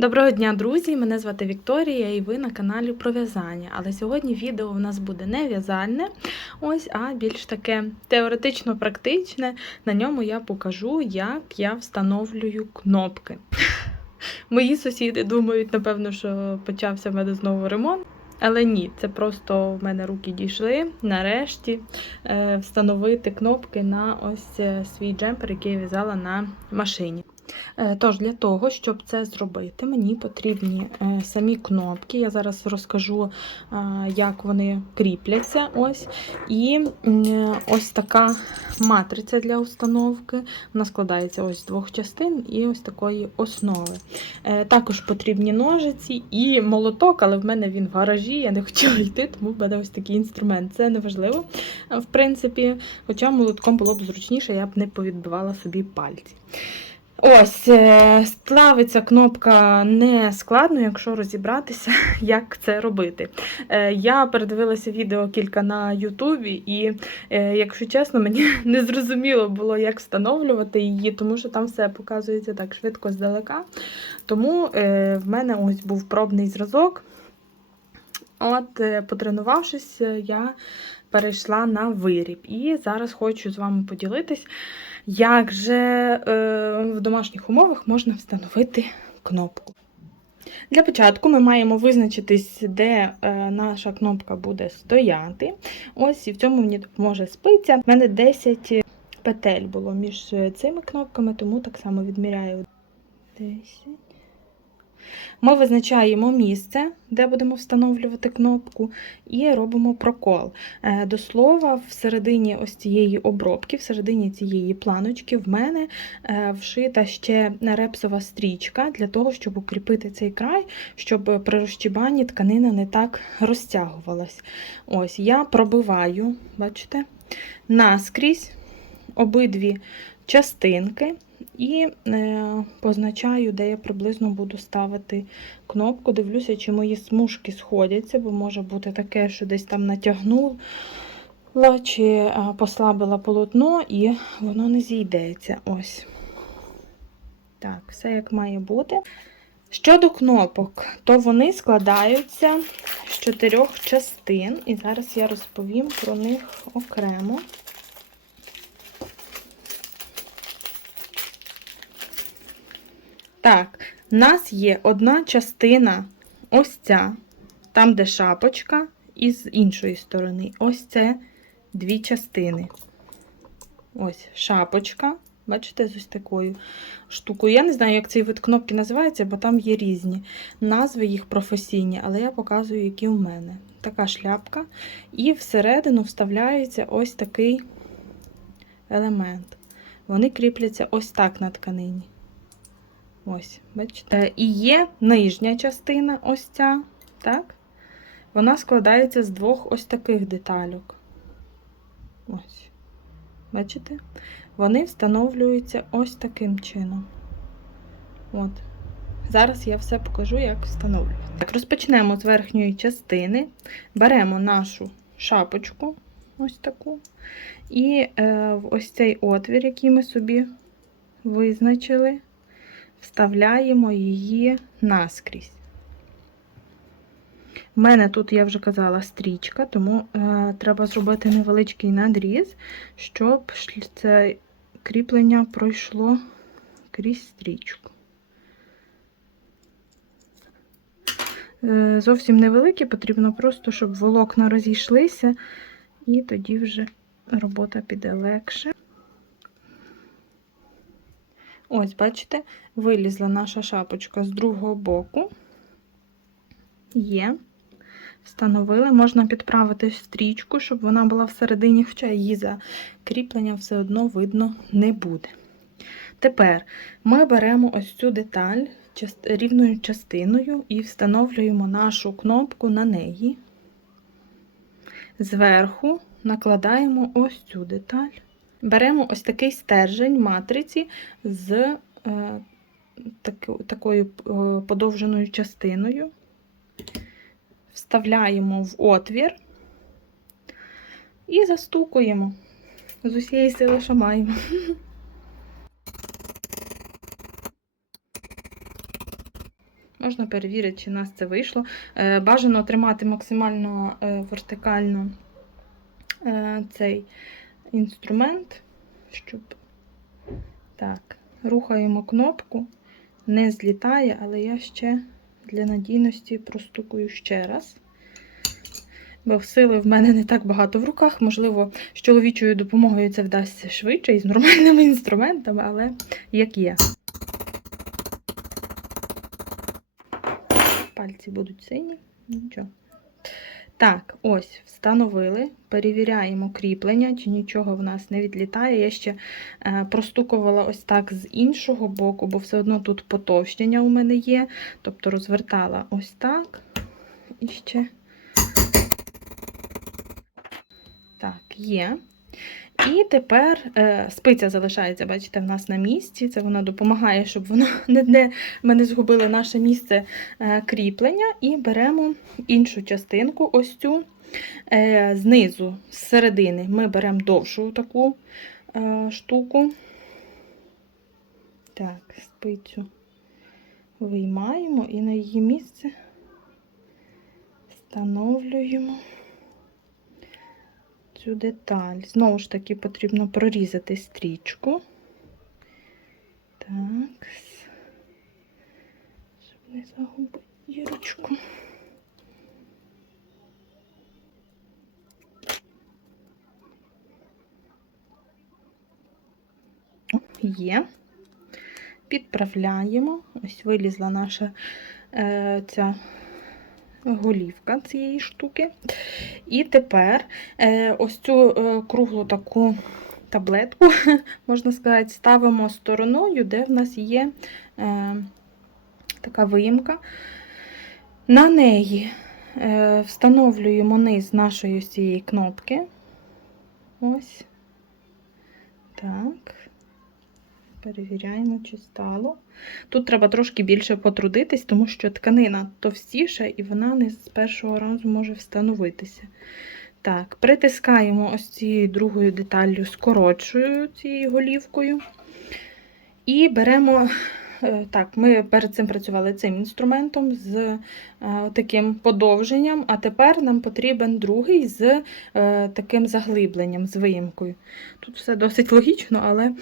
Доброго дня, друзі! Мене звати Вікторія і ви на каналі про в'язання. Але сьогодні відео у нас буде не в'язальне, ось, а більш таке теоретично-практичне. На ньому я покажу, як я встановлюю кнопки. Мої сусіди думають, напевно, що почався в мене знову ремонт. Але ні, це просто в мене руки дійшли нарешті е, встановити кнопки на ось е, свій джемпер, який я в'язала на машині. Е, Тож, для того, щоб це зробити, мені потрібні е, самі кнопки. Я зараз розкажу, е, як вони кріпляться. Ось. І ось така матриця для установки. Вона складається ось з двох частин і ось такої основи. Також потрібні ножиці і молоток, але в мене він в гаражі, я не хотіла йти, тому в мене ось такий інструмент. Це не важливо, е, в принципі, хоча молотком було б зручніше, я б не повідбивала собі пальці. Ось, е, кнопка не складно, якщо розібратися, як це робити. Е, Я передивилася відео кілька на Ютубі, і, е, якщо чесно, мені не зрозуміло було, як встановлювати її, тому що там все показується так швидко здалека. Тому в мене ось був пробний зразок. От, потренувавшись, я перейшла на виріб. І зараз хочу з вами поділитись, як же е, в домашніх умовах можна встановити кнопку. Для початку ми маємо визначитись, де е, наша кнопка буде стояти. Ось і в цьому мені допоможе спиця. У мене 10 петель було між цими кнопками, тому так само відміряю 10. Ми визначаємо місце, де будемо встановлювати кнопку, і робимо прокол. Е, До слова, всередині ось цієї обробки, всередині цієї планочки, в мене е, вшита ще репсова стрічка для того, щоб укріпити цей край, щоб при розчібанні тканина не так розтягувалась. Ось я пробиваю, бачите, наскрізь обидві частинки. І е, позначаю, де я приблизно буду ставити кнопку. Дивлюся, чи мої смужки сходяться, бо може бути таке, що десь там натягнула чи е, послабила полотно, і воно не зійдеться. Ось. Так, все як має бути. Щодо кнопок, то вони складаються з чотирьох частин, і зараз я розповім про них окремо. Так, в нас є одна частина, ось ця, там, де шапочка, і з іншої сторони. Ось це дві частини. Ось шапочка. Бачите, з ось такою штукою. Я не знаю, як цей вид кнопки називається, бо там є різні назви їх професійні, але я показую, які у мене. Така шляпка. І всередину вставляється ось такий елемент. Вони кріпляться ось так на тканині. Ось, бачите? І є нижня частина, ось ця, так? Вона складається з двох ось таких детальок. Ось. Бачите? Вони встановлюються ось таким чином. От. Зараз я все покажу, як встановлювати. Так, розпочнемо з верхньої частини. Беремо нашу шапочку, ось таку, і е, ось цей отвір, який ми собі визначили вставляємо її наскрізь. У мене тут, я вже казала, стрічка, тому е, треба зробити невеличкий надріз, щоб це кріплення пройшло крізь стрічку. Е, зовсім невеликі, потрібно просто, щоб волокна розійшлися, і тоді вже робота піде легше. Ось, бачите, вилізла наша шапочка з другого боку. Є. Встановили, можна підправити стрічку, щоб вона була всередині, хоча її за кріплення все одно видно не буде. Тепер ми беремо ось цю деталь рівною частиною і встановлюємо нашу кнопку на неї. Зверху накладаємо ось цю деталь. Беремо ось такий стержень матриці з е, такою е, подовженою частиною, вставляємо в отвір і застукуємо з усієї сили, що маємо. Можна перевірити, чи в нас це вийшло. Е, Бажано тримати максимально вертикально цей інструмент, щоб так, рухаємо кнопку, не злітає, але я ще для надійності простукую ще раз. Бо сили в мене не так багато в руках. Можливо, з чоловічою допомогою це вдасться швидше і з нормальними інструментами, але як є. Пальці будуть сині, нічого. Так, ось, встановили. Перевіряємо кріплення, чи нічого в нас не відлітає. Я ще е, простукувала ось так з іншого боку, бо все одно тут потовщення у мене є. Тобто розвертала ось так. І ще. Так, є. І тепер е, спиця залишається, бачите, в нас на місці. Це вона допомагає, щоб воно не, ми не згубили наше місце е, кріплення. І беремо іншу частинку, ось цю е, знизу, з середини, ми беремо довшу таку штуку. Так, спицю виймаємо і на її місце встановлюємо цю деталь. Знову ж таки, потрібно прорізати стрічку. Так. Щоб не загубити дірочку. Є. Підправляємо. Ось вилізла наша е, ця голівка цієї штуки. І тепер е, ось цю е, круглу таку таблетку, можна сказати, ставимо стороною, де в нас є е, така виїмка. На неї встановлюємо низ нашої цієї кнопки. Ось. Так. Перевіряємо, чи стало. Тут треба трошки більше потрудитись, тому що тканина товстіша і вона не з першого разу може встановитися. Так, притискаємо ось цією другою деталлю, скорочую цією голівкою. І беремо, так, ми перед цим працювали цим інструментом з е, таким подовженням, а тепер нам потрібен другий з е, таким заглибленням, з виїмкою. Тут все досить логічно, але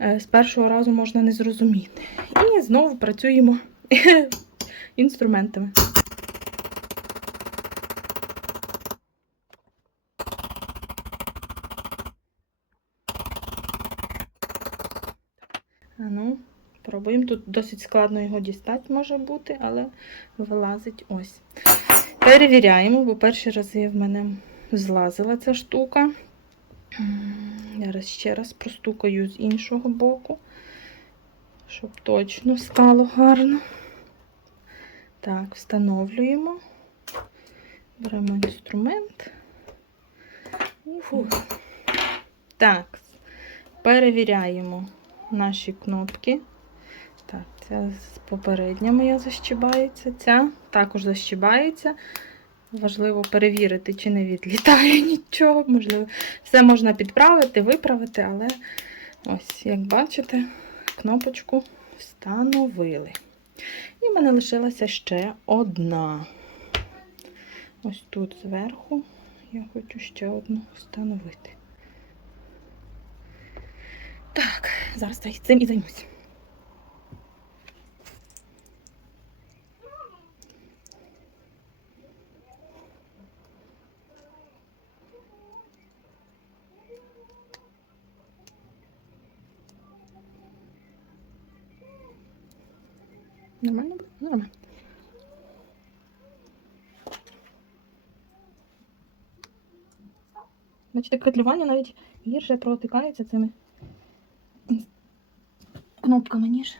е, з першого разу можна не зрозуміти. І знову працюємо інструментами. А ну, пробуємо. Тут досить складно його дістати може бути, але вилазить ось. Перевіряємо, бо перші рази в мене злазила ця штука. Зараз ще раз простукаю з іншого боку, щоб точно стало гарно. Так, встановлюємо. Беремо інструмент. І. Так, перевіряємо наші кнопки. Ця попередня моя защибається, ця також защибається. Важливо перевірити, чи не відлітає нічого. Можливо, все можна підправити, виправити, але ось, як бачите, кнопочку встановили. І в мене лишилася ще одна. Ось тут зверху я хочу ще одну встановити. Так, зараз цим і займусь. Нормально? Нормально. Бачите, кретлювання навіть гірше протикається цими кнопками, ніж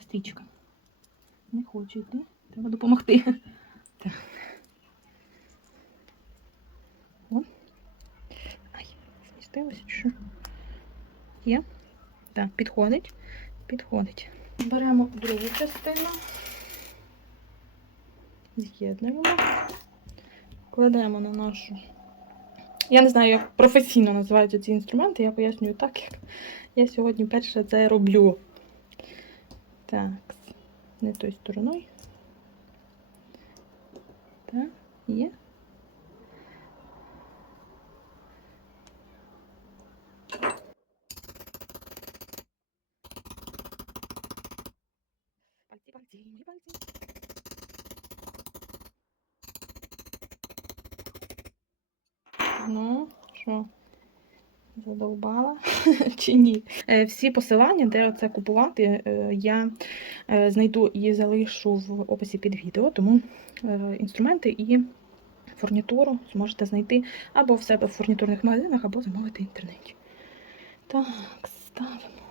стрічка. Не хочу йти, треба допомогти. Так. О. Ай, змістилося що? Є? Так, підходить. Підходить. Беремо другу частину, з'єднуємо, кладемо на нашу. Я не знаю, як професійно називаються ці інструменти, я пояснюю так, як я сьогодні перше це роблю. Так, Не тою стороною. Так, є. Мої пальці. Ну, що, задовбала чи ні? Е, Всі посилання, де це купувати, е, я е, знайду і залишу в описі під відео, тому інструменти і фурнітуру зможете знайти або в себе в фурнітурних магазинах, або замовити в інтернеті. Так, ставимо.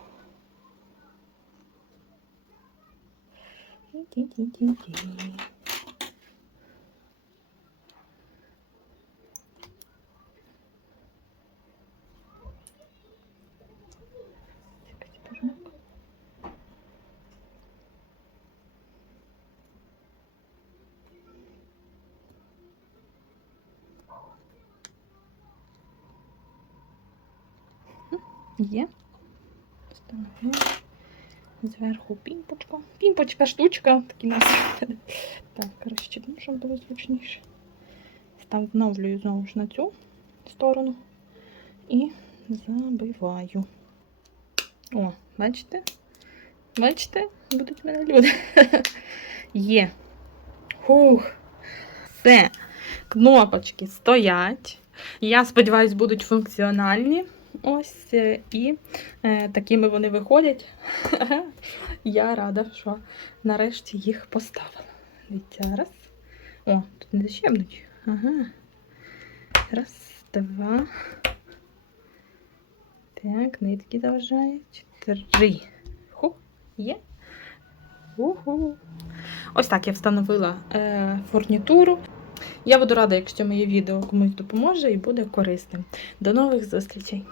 Є. Ставимо зверху пімпочка. Пімпочка, штучка, такі нас. Так, розчіпну, щоб було зручніше. Встановлюю знову ж на цю сторону і забиваю. О, бачите? Бачите? Будуть в мене люди. Є. Хух. Все. Кнопочки стоять. Я сподіваюся, будуть функціональні. Ось е, і е, такими вони виходять. Я рада, що нарешті їх поставила. Дивіться, раз. О, тут не защемнуть. Ага. Раз, два. Так, нитки заважають. Три. Ху, є. Уху. Ось так я встановила е, фурнітуру. Я буду рада, якщо моє відео комусь допоможе і буде корисним. До нових зустрічей!